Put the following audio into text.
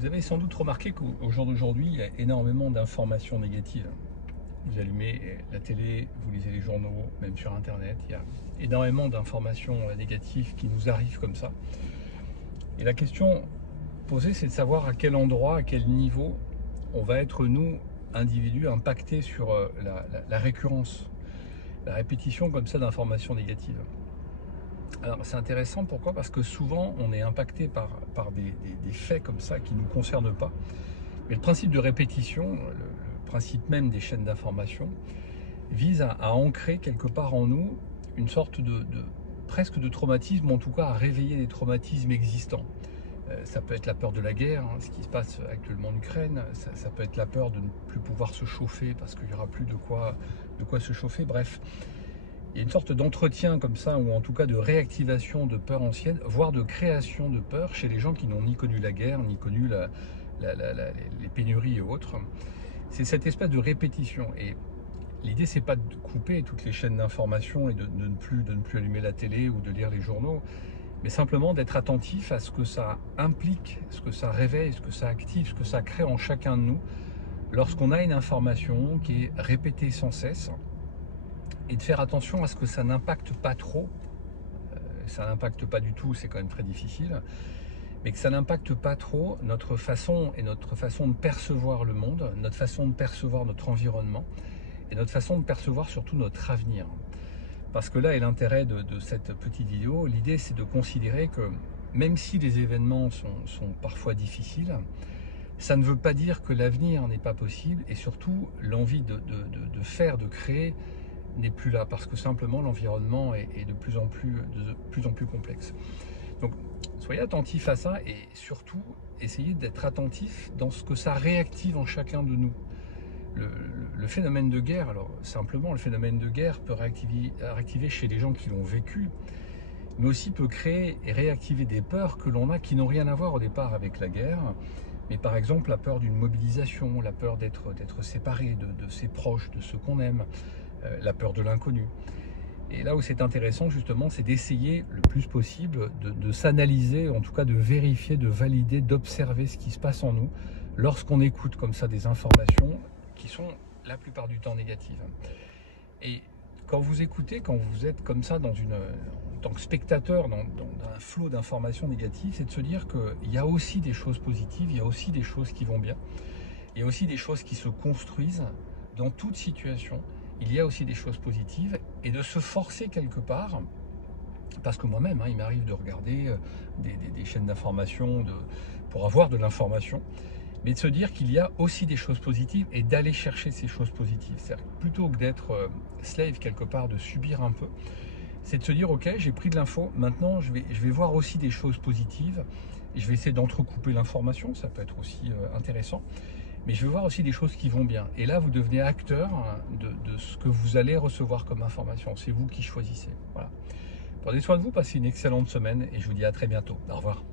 Vous avez sans doute remarqué qu'au jour d'aujourd'hui, il y a énormément d'informations négatives. Vous allumez la télé, vous lisez les journaux, même sur Internet, il y a énormément d'informations négatives qui nous arrivent comme ça. Et la question posée, c'est de savoir à quel endroit, à quel niveau on va être, nous, individus, impactés sur la récurrence, la répétition comme ça d'informations négatives. Alors c'est intéressant, pourquoi? Parce que souvent on est impacté par des faits comme ça qui ne nous concernent pas. Mais le principe de répétition, le principe même des chaînes d'information, vise à ancrer quelque part en nous une sorte presque de traumatisme, ou en tout cas à réveiller des traumatismes existants. Ça peut être la peur de la guerre, hein, ce qui se passe actuellement en Ukraine, ça peut être la peur de ne plus pouvoir se chauffer parce qu'il n'y aura plus de quoi se chauffer, bref. Il y a une sorte d'entretien comme ça, ou en tout cas de réactivation de peurs anciennes, voire de création de peurs chez les gens qui n'ont ni connu la guerre, ni connu les pénuries et autres. C'est cette espèce de répétition. Et l'idée, c'est pas de couper toutes les chaînes d'information et de ne plus allumer la télé ou de lire les journaux, mais simplement d'être attentif à ce que ça implique, ce que ça réveille, ce que ça active, ce que ça crée en chacun de nous lorsqu'on a une information qui est répétée sans cesse, et de faire attention à ce que ça n'impacte pas trop, ça n'impacte pas du tout, c'est quand même très difficile, mais que ça n'impacte pas trop notre façon de percevoir le monde, notre façon de percevoir notre environnement, et notre façon de percevoir surtout notre avenir. Parce que là est l'intérêt de cette petite vidéo, l'idée c'est de considérer que même si les événements sont parfois difficiles, ça ne veut pas dire que l'avenir n'est pas possible, et surtout l'envie de faire, de créer, n'est plus là, parce que simplement l'environnement est de plus en plus complexe. Donc soyez attentifs à ça, et surtout essayez d'être attentifs dans ce que ça réactive en chacun de nous. Le phénomène de guerre, alors simplement le phénomène de guerre peut réactiver chez les gens qui l'ont vécu, mais aussi peut créer et réactiver des peurs que l'on a qui n'ont rien à voir au départ avec la guerre, mais par exemple la peur d'une mobilisation, la peur d'être séparé de ses proches, de ceux qu'on aime, la peur de l'inconnu. Et là où c'est intéressant justement, c'est d'essayer le plus possible de s'analyser, en tout cas de vérifier, de valider, d'observer ce qui se passe en nous lorsqu'on écoute comme ça des informations qui sont la plupart du temps négatives. Et quand vous écoutez, quand vous êtes comme ça en tant que spectateur dans un flot d'informations négatives, c'est de se dire qu'il y a aussi des choses positives, il y a aussi des choses qui vont bien, il y a aussi des choses qui se construisent dans toute situation. Il y a aussi des choses positives, et de se forcer quelque part, parce que moi-même, il m'arrive de regarder des chaînes d'information pour avoir de l'information, mais de se dire qu'il y a aussi des choses positives et d'aller chercher ces choses positives. C'est-à-dire plutôt que d'être slave quelque part, de subir un peu, c'est de se dire ok, j'ai pris de l'info, maintenant je vais voir aussi des choses positives, et je vais essayer d'entrecouper l'information, ça peut être aussi intéressant. Mais je veux voir aussi des choses qui vont bien. Et là, vous devenez acteur de ce que vous allez recevoir comme information. C'est vous qui choisissez. Voilà. Prenez soin de vous, passez une excellente semaine, et je vous dis à très bientôt. Au revoir.